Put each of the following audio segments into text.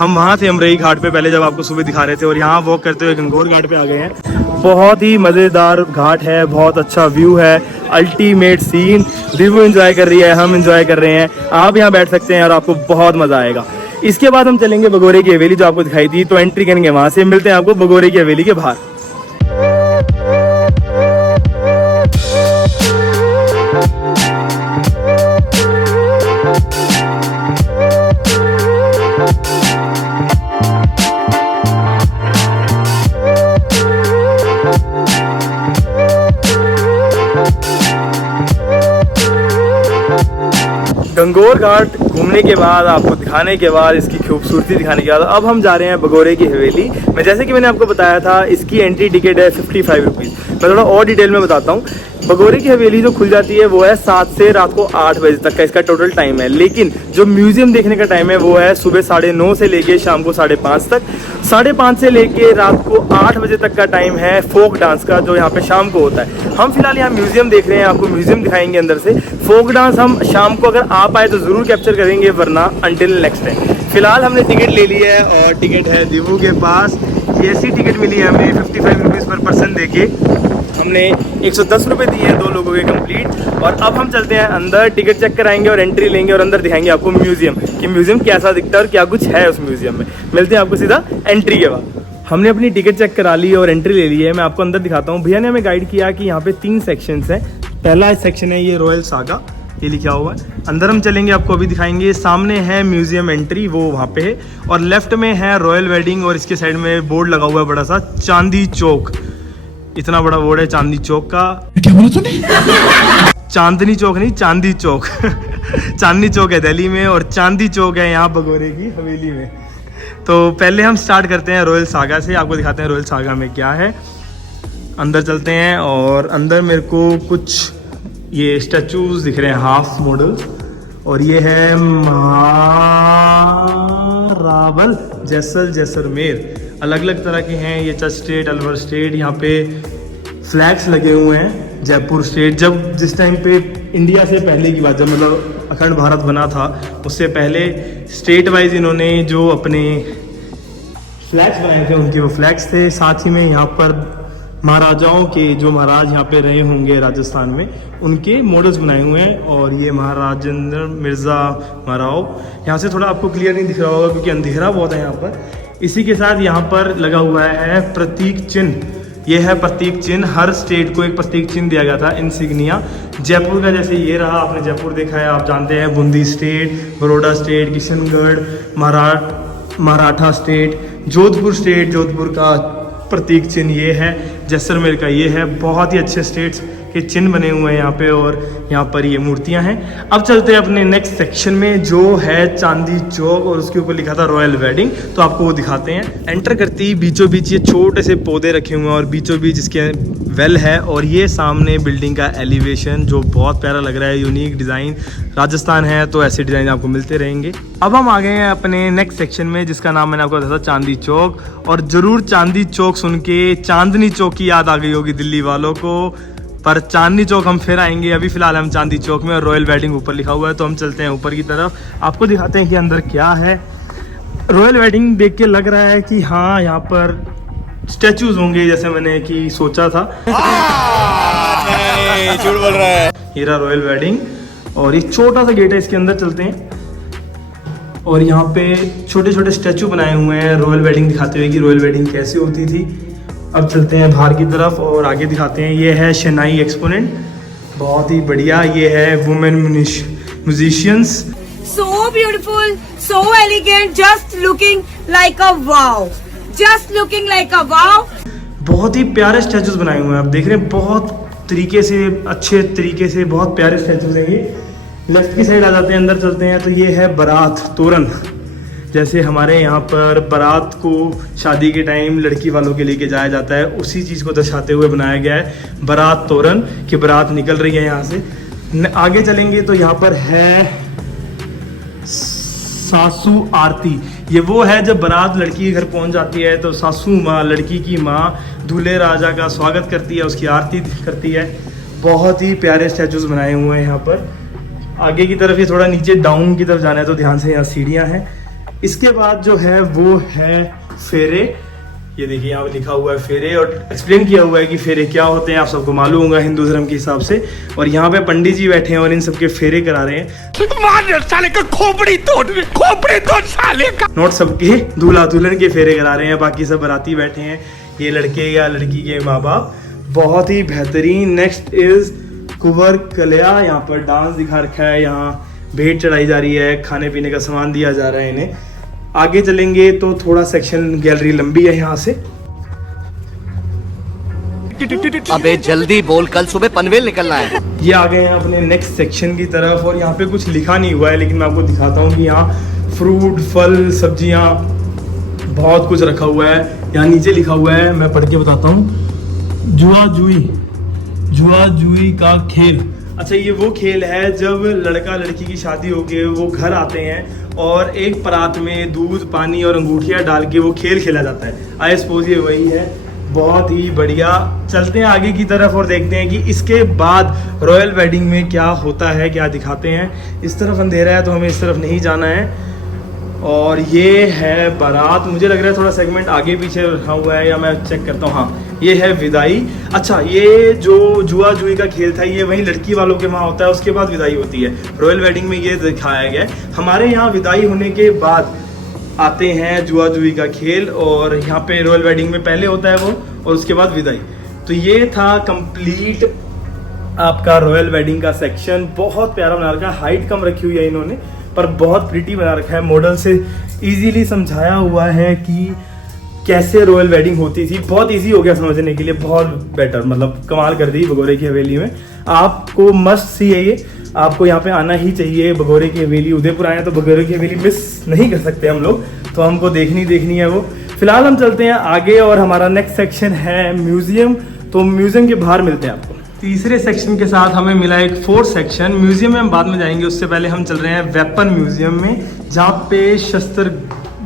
हम वहाँ थे अमरई घाट पे पहले जब आपको सुबह दिखा रहे थे, और यहाँ वॉक करते हुए गंगोर घाट पे आ गए हैं। बहुत ही मज़ेदार घाट है, बहुत अच्छा व्यू है, अल्टीमेट सीन। दिव्य एंजॉय कर रही है, हम एंजॉय कर रहे हैं, आप यहाँ बैठ सकते हैं और आपको बहुत मज़ा आएगा। इसके बाद हम चलेंगे बगोरे की हवेली जो आपको दिखाई दी, तो एंट्री करेंगे वहाँ से। मिलते हैं आपको बगोरे की हवेली के बाहर। गंगोर घाट घूमने के बाद, आपको दिखाने के बाद, इसकी खूबसूरती दिखाने के बाद अब हम जा रहे हैं बगोरे की हवेली में। जैसे कि मैंने आपको बताया था, इसकी एंट्री टिकट है 55 रुपीज़। मैं थोड़ा और डिटेल में बताता हूँ। बगोरे की हवेली जो खुल जाती है वो है 7 से रात को 8 बजे तक का इसका टोटल टाइम है, लेकिन जो म्यूजियम देखने का टाइम है वो है सुबह 9:30 से लेके शाम को 5:30 तक। 5:30 से लेके रात को 8 बजे तक का टाइम है फोक डांस का, जो यहाँ पे शाम को होता है। हम फिलहाल यहाँ म्यूजियम देख रहे हैं, आपको म्यूजियम दिखाएंगे अंदर से। फोक डांस हम शाम को अगर आप आए तो ज़रूर कैप्चर करेंगे, वरना अंटिल नेक्स्ट टाइम। फिलहाल हमने टिकट ले ली है और टिकट है दिवू के पास। ऐसी टिकट मिली है हमें 55 रुपीज़ पर पर्सन देके। हमने 110 रुपये दिए हैं 2 लोगों के कंप्लीट। और अब हम चलते हैं अंदर, टिकट चेक कराएंगे और एंट्री लेंगे और अंदर दिखाएंगे आपको म्यूजियम कि म्यूजियम कैसा दिखता है और क्या कुछ है उस म्यूजियम में। मिलते हैं आपको सीधा एंट्री के बाद। हमने अपनी टिकट चेक करा ली और एंट्री ले ली है। मैं आपको अंदर दिखाता हूँ। भैया ने हमें गाइड किया कि यहाँ पे 3 सेक्शंस हैं। पहला सेक्शन है ये रॉयल सागा, ये लिखा हुआ है। अंदर हम चलेंगे, आपको अभी दिखाएंगे। सामने है म्यूजियम एंट्री, वो वहाँ पे है। और लेफ्ट में है रॉयल वेडिंग, और इसके साइड में बोर्ड लगा हुआ है बड़ा सा, चांदी चौक। इतना बड़ा बोर्ड है चांदी चौक का। क्या बोला तूने? चांदनी चौक नहीं, चांदी चौक। चांदनी चौक है दिल्ली में, और चांदी चौक है यहाँ बगोरे की हवेली में। तो पहले हम स्टार्ट करते हैं रॉयल सागा से, आपको दिखाते हैं रॉयल सागा में क्या है। अंदर चलते हैं, और अंदर मेरे को कुछ ये स्टैचूज दिख रहे हैं, हाफ मॉडल्स। और ये है महारावल जैसलमेर, अलग अलग तरह के हैं ये। चर्च स्टेट, अलवर स्टेट, यहाँ पे फ्लैग्स लगे हुए हैं। जयपुर स्टेट, जब जिस टाइम पे इंडिया से पहले की बात, जब मतलब अखंड भारत बना था, उससे पहले स्टेट वाइज इन्होंने जो अपने फ्लैग्स बनाए थे, उनके वो फ्लैग्स थे। साथ ही में यहाँ पर महाराजाओं के, जो महाराज यहाँ पे रहे होंगे राजस्थान में, उनके मॉडल्स बनाए हुए हैं। और ये महाराजेंद्र मिर्ज़ा महाराव, यहाँ से थोड़ा आपको क्लियर नहीं दिख रहा होगा क्योंकि अंधेरा बहुत है यहाँ पर। इसी के साथ यहाँ पर लगा हुआ है प्रतीक चिन्ह। ये है प्रतीक चिन्ह, हर स्टेट को एक प्रतीक चिन्ह दिया गया था, इंसिग्निया। जयपुर का जैसे ये रहा, आपने जयपुर देखा है, आप जानते हैं। Bundi state, Baroda state, Kishangarh, Maratha state, Jodhpur state, Jodhpur का प्रतीक चिन्ह ये है। जैसलमेर का ये है। बहुत ही अच्छे स्टेट्स के चिन्ह बने हुए हैं यहाँ पे, और यहाँ पर ये मूर्तियाँ हैं। अब चलते हैं अपने नेक्स्ट सेक्शन में, जो है चांदी चौक, और उसके ऊपर लिखा था रॉयल वेडिंग, तो आपको वो दिखाते हैं। एंटर करते ही बीचों बीच ये छोटे से पौधे रखे हुए हैं, और बीचों बीच इसके वेल है। और ये सामने बिल्डिंग का एलिवेशन जो बहुत प्यारा लग रहा है, यूनिक डिज़ाइन। राजस्थान है तो ऐसे डिज़ाइन आपको मिलते रहेंगे। अब हम आ गए हैं अपने नेक्स्ट सेक्शन में, जिसका नाम मैंने आपको बताया था चांदी चौक। और ज़रूर चांदी चौक सुन के चांदनी चौक की याद आ गई होगी दिल्ली वालों को, पर चांदनी चौक हम फिर आएंगे। अभी फिलहाल हम चांदी चौक में, और रॉयल वेडिंग ऊपर लिखा हुआ है। तो हम चलते हैं ऊपर की तरफ, आपको दिखाते हैं कि अंदर क्या है। रॉयल वेडिंग देख के लग रहा है कि हाँ, यहाँ पर स्टैचूज होंगे जैसे मैंने कि सोचा था। नहीं, झूठ बोल रहा है। हीरा रॉयल वेडिंग, और ये छोटा सा गेट है, इसके अंदर चलते हैं। और यहाँ पे छोटे छोटे स्टैचू बनाए हुए हैं रॉयल वेडिंग दिखाते हुए कि रॉयल वेडिंग कैसे होती थी। अब चलते हैं बाहर की तरफ और आगे दिखाते हैं। ये है शनाई एक्सपोनेंट, बहुत ही बढ़िया। ये है women musicians. So beautiful, so elegant, just looking like a wow, just looking like a wow. बहुत ही प्यारे स्टैचूज बनाए हुए हैं, आप देख रहे हैं, बहुत तरीके से, अच्छे तरीके से, बहुत प्यारे स्टैचूज हैं ये। लेफ्ट की साइड आ जाते हैं, अंदर चलते हैं, तो ये है बारात तोरण। जैसे हमारे यहाँ पर बारात को शादी के टाइम लड़की वालों के लेके जाया जाता है, उसी चीज़ को दर्शाते हुए बनाया गया है बारात तोरण, कि बारात निकल रही है यहाँ से। आगे चलेंगे तो यहाँ पर है सासू आरती। ये वो है जब बारात लड़की के घर पहुँच जाती है तो सासू माँ, लड़की की माँ, दूल्हे राजा का स्वागत करती है, उसकी आरती करती है। बहुत ही प्यारे स्टैचूज बनाए हुए हैं यहाँ पर। आगे की तरफ, ये थोड़ा नीचे डाउन की तरफ जाना है तो ध्यान से, यहाँ सीढ़ियाँ हैं। इसके बाद जो है वो है फेरे। ये देखिए यहाँ पे लिखा हुआ है फेरे, और एक्सप्लेन किया हुआ है कि फेरे क्या होते हैं, आप सबको मालूम होगा हिंदू धर्म के हिसाब से। और यहाँ पे पंडित जी बैठे हैं और इन सबके फेरे करा रहे हैं। साले का खोपड़ी तोड़ साले का। नोट सबके दूल्हा दुल्हन के फेरे करा रहे हैं, बाकी सब बाराती बैठे हैं, ये लड़के या लड़की के माँ बाप। बहुत ही बेहतरीन। नेक्स्ट इज कुंवर कल्या। यहाँ पर डांस दिखा रखा है, यहाँ भेंट चढ़ाई जा रही है, खाने पीने का सामान दिया जा रहा है इन्हें। आगे चलेंगे तो थोड़ा सेक्शन गैलरी लंबी है यहाँ से। अबे जल्दी बोल, कल सुबह पनवेल निकलना है। ये आ गए हैं अपने नेक्स्ट सेक्शन की तरफ, और यहाँ पे कुछ लिखा नहीं हुआ है, लेकिन मैं आपको दिखाता हूँ कि यहाँ फ्रूट, फल, सब्जियाँ बहुत कुछ रखा हुआ है। यहाँ नीचे लिखा हुआ है, मैं पढ़ के बताता हूँ, जुआ जुई का खेल। अच्छा, ये वो खेल है जब लड़का लड़की की शादी होके वो घर आते हैं और एक परात में दूध, पानी और अंगूठियाँ डाल के वो खेल खेला जाता है। आई सपोज ये वही है। बहुत ही बढ़िया। चलते हैं आगे की तरफ और देखते हैं कि इसके बाद रॉयल वेडिंग में क्या होता है, क्या दिखाते हैं। इस तरफ अंधेरा है तो हमें इस तरफ नहीं जाना है। और ये है बारात। मुझे लग रहा है थोड़ा सेगमेंट आगे पीछे रखा हुआ है, या मैं चेक करता हूँ। हाँ, ये है विदाई। अच्छा, ये जो जुआ जुई का खेल था ये वहीं लड़की वालों के वहाँ होता है, उसके बाद विदाई होती है। रॉयल वेडिंग में ये दिखाया गया है। हमारे यहाँ विदाई होने के बाद आते हैं जुआ जुई का खेल, और यहाँ पे रॉयल वेडिंग में पहले होता है वो, और उसके बाद विदाई। तो ये था कंप्लीट आपका रॉयल वेडिंग का सेक्शन। बहुत प्यारा बना रखा है, हाइट कम रखी हुई है इन्होंने, पर बहुत प्रिटी बना रखा है। मॉडल से इजीली समझाया हुआ है कि कैसे रॉयल वेडिंग होती थी। बहुत इजी हो गया समझने के लिए, बहुत बेटर, मतलब कमाल कर दी भगोरे की हवेली में। आपको मस्ट सी है ये, आपको यहाँ पे आना ही चाहिए। भगोरे की हवेली, उदयपुर आए तो भगोरे की हवेली मिस नहीं कर सकते हम लोग, तो हमको देखनी है वो। फिलहाल हम चलते हैं आगे, और हमारा नेक्स्ट सेक्शन है म्यूजियम। तो म्यूजियम के बाहर मिलते हैं आपको। तीसरे सेक्शन के साथ हमें मिला एक फोर्थ सेक्शन। म्यूजियम में हम बाद में जाएंगे, उससे पहले हम चल रहे हैं वेपन म्यूजियम में, जहाँ पे शस्त्र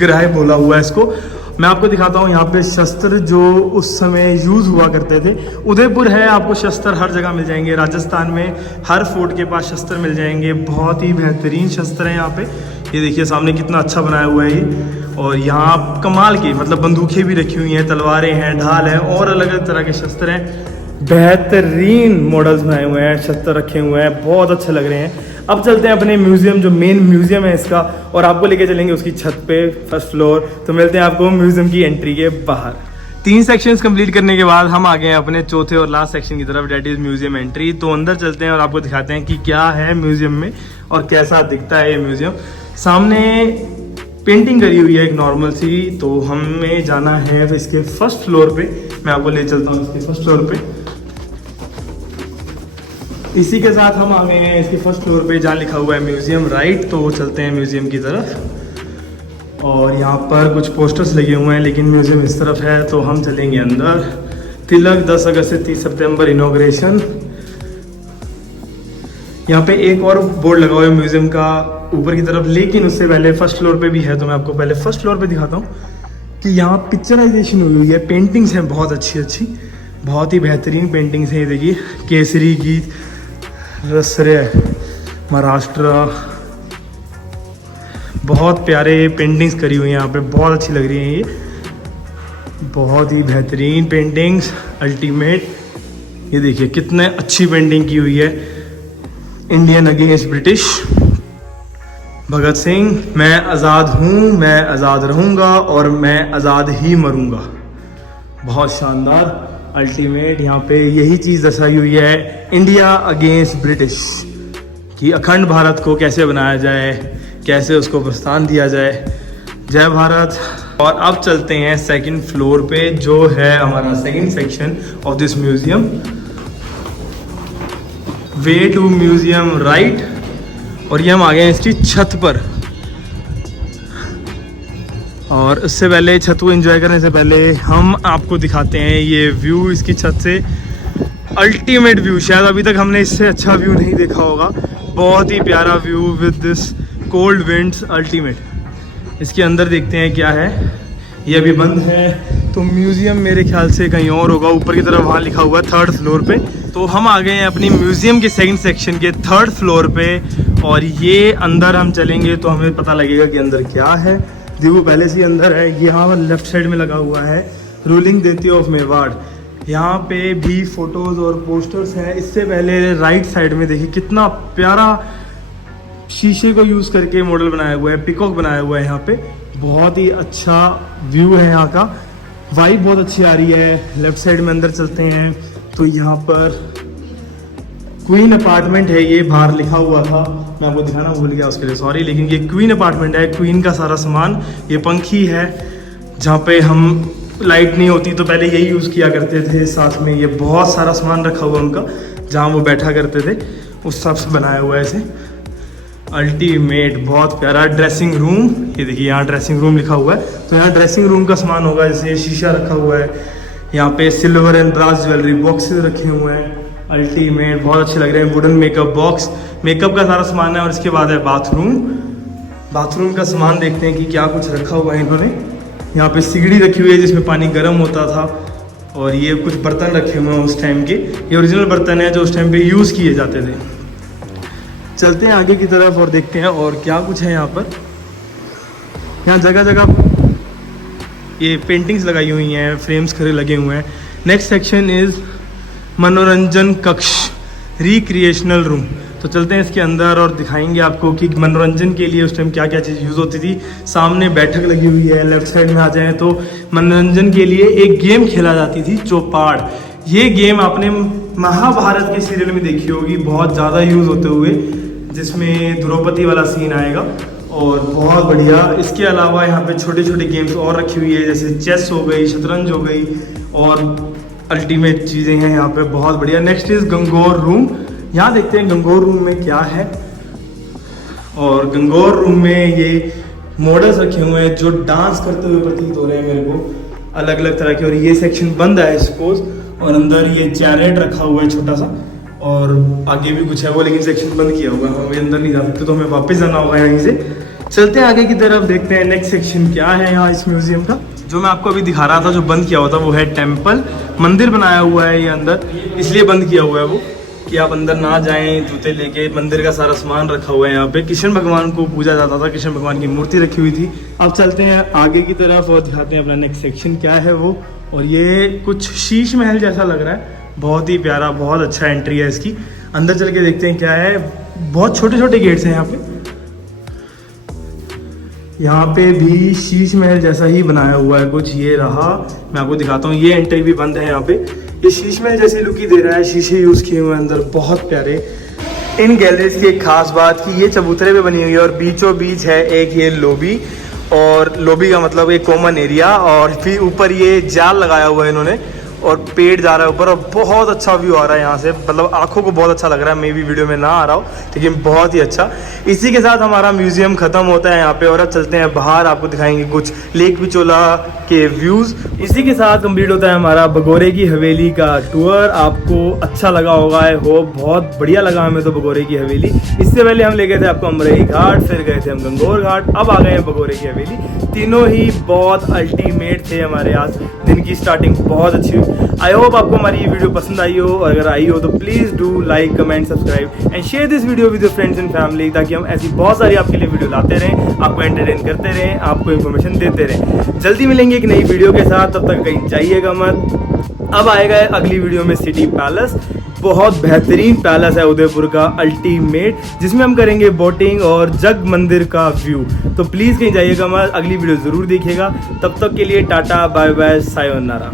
गृह बोला हुआ है इसको। मैं आपको दिखाता हूँ यहाँ पे शस्त्र जो उस समय यूज हुआ करते थे। उदयपुर है, आपको शस्त्र हर जगह मिल जाएंगे। राजस्थान में हर फोर्ट के पास शस्त्र मिल जाएंगे। बहुत ही बेहतरीन शस्त्र है यहाँ पे। ये देखिए सामने कितना अच्छा बनाया हुआ है ये। और यहाँ कमाल की, मतलब बंदूकें भी रखी हुई हैं, तलवारें हैं, ढाल हैं, और अलग अलग तरह के शस्त्र हैं। बेहतरीन मॉडल्स बनाए हुए हैं, शस्त्र रखे हुए हैं, बहुत अच्छे लग रहे हैं। अब चलते हैं अपने म्यूजियम, जो मेन म्यूजियम है इसका, और आपको लेके चलेंगे उसकी छत पे, फर्स्ट फ्लोर। तो मिलते हैं आपको म्यूजियम की एंट्री के बाहर। 3 सेक्शंस कंप्लीट करने के बाद हम आ गए हैं अपने चौथे और लास्ट सेक्शन की तरफ, डेट इज म्यूजियम एंट्री। तो अंदर चलते हैं और आपको दिखाते हैं कि क्या है म्यूजियम में और कैसा दिखता है ये म्यूजियम। सामने पेंटिंग करी हुई है एक नॉर्मल सी, तो हमें जाना है इसके फर्स्ट फ्लोर पे। मैं आपको ले चलता हूँ इसके फर्स्ट फ्लोर पे। इसी के साथ हम आ गए हैं इसके फर्स्ट फ्लोर पे, जहाँ लिखा हुआ है म्यूजियम राइट। तो चलते हैं म्यूजियम की तरफ, और यहाँ पर कुछ पोस्टर्स लगे हुए हैं, लेकिन म्यूजियम इस तरफ है, तो हम चलेंगे अंदर। तिलक 10 अगस्त से 30 सितंबर इनॉग्रेशन। यहाँ पे एक और बोर्ड लगा हुआ है म्यूजियम का ऊपर की तरफ, लेकिन उससे पहले फर्स्ट फ्लोर पे भी है। तो मैं आपको पहले फर्स्ट फ्लोर पे दिखाता हूँ कि यहाँ पिक्चराइजेशन हुई हुई है, पेंटिंग्स हैं बहुत अच्छी अच्छी, बहुत ही बेहतरीन पेंटिंग्स हैं। ये देखिए, केसरी गीत, रसरे, महाराष्ट्र, बहुत प्यारे पेंटिंग्स करी हुई हैं यहाँ पे, बहुत अच्छी लग रही हैं ये, बहुत ही बेहतरीन पेंटिंग्स, अल्टीमेट। ये देखिए कितने अच्छी पेंटिंग की हुई है। Indian against British, Bhagat Singh, मैं आज़ाद हूँ, मैं आज़ाद रहूँगा और मैं आज़ाद ही मरूँगा। बहुत शानदार, अल्टीमेट। यहाँ पे यही चीज़ दर्शाई हुई है, इंडिया अगेंस्ट ब्रिटिश, कि अखंड भारत को कैसे बनाया जाए, कैसे उसको प्रस्थान दिया जाए। जय भारत। और अब चलते हैं सेकंड फ्लोर पे, जो है हमारा second section of this museum. Way to museum right. और ये हम आ गए हैं इसकी छत पर, और उससे पहले छत को एंजॉय करने से पहले हम आपको दिखाते हैं ये व्यू इसकी छत से। अल्टीमेट व्यू, शायद अभी तक हमने इससे अच्छा व्यू नहीं देखा होगा। बहुत ही प्यारा view with this cold winds, ultimate. इसके अंदर देखते हैं क्या है। ये अभी बंद है, तो म्यूजियम मेरे ख्याल से कहीं और होगा, ऊपर की तरफ वहाँ लिखा हुआ है 3rd फ्लोर पे। तो हम आ गए हैं अपनी म्यूजियम के सेकंड सेक्शन के 3rd फ्लोर पे, और ये अंदर हम चलेंगे तो हमें पता लगेगा कि अंदर क्या है। दीवू पहले से ही अंदर है। यहाँ पर लेफ्ट साइड में लगा हुआ है रूलिंग देती ऑफ मेवाड़। यहाँ पे भी फोटोज और पोस्टर्स हैं। इससे पहले राइट साइड में देखिए कितना प्यारा शीशे को यूज़ करके मॉडल बनाया हुआ है, पिकॉक बनाया हुआ है। यहाँ पे बहुत ही अच्छा व्यू है, यहाँ का वाइब बहुत अच्छी आ रही है। लेफ्ट साइड में अंदर चलते हैं तो यहाँ पर क्वीन अपार्टमेंट है, ये बाहर लिखा हुआ था, मैं आपको दिखाना भूल गया उसके लिए सॉरी, लेकिन ये क्वीन अपार्टमेंट है। क्वीन का सारा सामान, ये पंखी है जहाँ पे हम लाइट नहीं होती तो पहले यही यूज़ किया करते थे। साथ में ये बहुत सारा सामान रखा हुआ उनका, जहाँ वो बैठा करते थे उस हिसाब से बनाया हुआ है इसे। अल्टीमेट, बहुत प्यारा ड्रेसिंग रूम, ये देखिए यहाँ ड्रेसिंग रूम लिखा हुआ है, तो यहाँ ड्रेसिंग रूम का सामान होगा। जैसे शीशा रखा हुआ है, यहाँ पे silver and brass jewellery boxes रखे हुए हैं। अल्टीमेट, बहुत अच्छे लग रहे हैं। वुडन मेकअप बॉक्स, मेकअप का सारा सामान है। और इसके बाद है बाथरूम। बाथरूम का सामान देखते हैं कि क्या कुछ रखा हुआ है इन्होंने। यहाँ पे सिगड़ी रखी हुई है जिसमें पानी गर्म होता था, और ये कुछ बर्तन रखे हुए हैं उस टाइम के, ये ओरिजिनल बर्तन है जो उस टाइम पे यूज़ किए जाते थे। चलते हैं आगे की तरफ और देखते हैं और क्या कुछ है यहाँ पर। यहाँ जगह जगह ये पेंटिंग्स लगाई हुई हैं, फ्रेम्स खड़े लगे हुए हैं। नेक्स्ट सेक्शन इज़ मनोरंजन कक्ष, रिक्रिएशनल रूम। तो चलते हैं इसके अंदर और दिखाएंगे आपको कि मनोरंजन के लिए उस टाइम क्या क्या चीज़ यूज़ होती थी। सामने बैठक लगी हुई है। लेफ्ट साइड में आ जाएं तो मनोरंजन के लिए एक गेम खेला जाती थी, चौपाड़। ये गेम आपने महाभारत के सीरियल में देखी होगी, बहुत ज़्यादा यूज़ होते हुए, जिसमें द्रौपदी वाला सीन आएगा, और बहुत बढ़िया। इसके अलावा यहाँ पे छोटे छोटे गेम्स और रखी हुई है, जैसे चेस हो गई, शतरंज हो गई, और अल्टीमेट चीज़ें हैं यहाँ पे, बहुत बढ़िया। Next is Gangaur room. यहाँ देखते हैं गंगौर रूम में क्या है। और गंगौर रूम में ये मॉडल्स रखे हुए हैं जो डांस करते हुए प्रतीत हो रहे हैं मेरे को, अलग अलग तरह के। और ये सेक्शन बंद है सपोज, और अंदर ये चैरेट रखा हुआ है छोटा सा, और आगे भी कुछ है वो, लेकिन सेक्शन बंद किया हुआ है, हम अंदर नहीं जा सकते, तो हमें वापस जाना होगा यहीं से। चलते हैं आगे की तरफ, देखते हैं नेक्स्ट सेक्शन क्या है यहाँ इस म्यूजियम का। जो मैं आपको अभी दिखा रहा था, जो बंद किया हुआ था, वो है टेम्पल, मंदिर बनाया हुआ है ये अंदर, इसलिए बंद किया हुआ है वो कि आप अंदर ना जाएं जूते लेके। मंदिर का सारा सामान रखा हुआ है यहाँ पे। कृष्ण भगवान को पूजा जाता था, कृष्ण भगवान की मूर्ति रखी हुई थी। अब चलते हैं आगे की तरफ और दिखाते हैं अपना नेक्स्ट सेक्शन क्या है वो। और ये कुछ शीश महल जैसा लग रहा है, बहुत ही प्यारा, बहुत अच्छा एंट्री है इसकी। अंदर चल के देखते हैं क्या है। बहुत छोटे छोटे गेट्स हैं यहाँ पे। यहाँ पे भी शीश महल जैसा ही बनाया हुआ है कुछ, ये रहा, मैं आपको दिखाता हूँ। ये एंट्री भी बंद है यहाँ पे। ये शीश महल जैसी लुक ही दे रहा है, शीशे यूज किए हुए हैं अंदर, बहुत प्यारे। इन गैलरीज की एक खास बात कि ये चबूतरे पे बनी हुई है, और बीचों बीच है एक ये लॉबी, और लॉबी का मतलब एक कॉमन एरिया, और फिर ऊपर ये जाल लगाया हुआ है इन्होंने, और पेड़ जा रहा है ऊपर, और बहुत अच्छा व्यू आ रहा है यहाँ से, मतलब आंखों को बहुत अच्छा लग रहा है। मे बी वीडियो में ना आ रहा हो, लेकिन बहुत ही अच्छा। इसी के साथ हमारा म्यूजियम खत्म होता है यहाँ पे, और अब चलते हैं बाहर, आपको दिखाएंगे कुछ लेक पिचोला के व्यूज। इसी के साथ कंप्लीट होता है हमारा भगोरे की हवेली का टूर। आपको अच्छा लगा होगा, आई होप, बहुत बढ़िया लगा हमें तो भगोरे की हवेली। इससे पहले हम ले गए थे आपको अमरई घाट, फिर गए थे हम गंगौर घाट, अब आ गए हैं भगोरे की हवेली। तीनों ही बहुत अल्टीमेट थे हमारे। आज दिन की स्टार्टिंग बहुत अच्छी हुई। आई होप आपको हमारी ये वीडियो पसंद आई हो, और अगर आई हो तो please do like, comment, subscribe and share this video with your friends and family, ताकि हम ऐसी बहुत सारी आपके लिए वीडियो लाते रहें, आपको एंटरटेन करते रहें, आपको इन्फॉर्मेशन देते रहें। जल्दी मिलेंगे एक नई वीडियो के साथ, तब तक कहीं जाइएगा मत। अब आएगा अगली वीडियो में सिटी पैलेस, बहुत बेहतरीन पैलेस है उदयपुर का, अल्टीमेट, जिसमें हम करेंगे बोटिंग और जग मंदिर का व्यू। तो प्लीज़ कहीं जाइएगा मत, अगली वीडियो ज़रूर देखिएगा। तब तक के लिए टाटा, बाय बाय, सायोनारा।